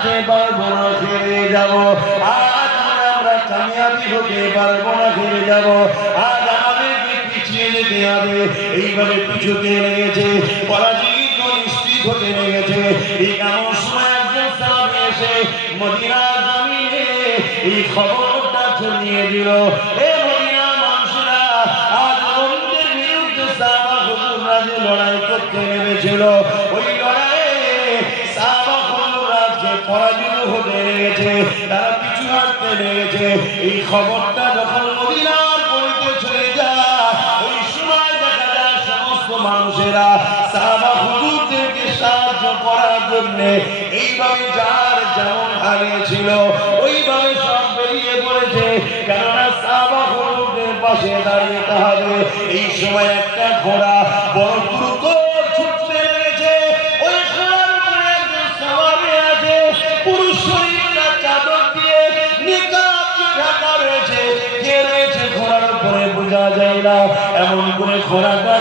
আসতে পারব না, ফিরে যাব। আজ আমরা কামিয়াবি হতে পারব না, ফিরে যাব। আজ আমাদেরকে পিছিয়ে যেতে হবে। এইভাবে পিছুতে লেগেছে, পরাজিত নিশ্চিত হতে লেগেছে। এই এমন সময় একজন সাহাবী এসে মদিনার জমিনে এই খবরটা ছড়িয়ে দিল। এ মদিনার মানুষরা আজ অন্যের বিরুদ্ধে সাহাবা হুজুররা যে লড়াই করতে নেমেছিল পরাজিত হতে লেগেছে তারা পিছু হাঁটতে লেগেছে এই খবরটা যখন মদিনার গলিতে ছড়ে যায়, ওই সময় দেখা যায় সমস্ত মানুষেরা সাহাবা হুজুরদেরকে সাহায্য করার জন্য এইভাবে যার যেমন হারিয়েছিল ওইভাবে সব বেরিয়ে পড়েছে। কেননা সাহাবা হুজুরদের পাশে দাঁড়িয়ে হবে এই সময় বোঝা যায় না। এমন করে ঘোড়াটা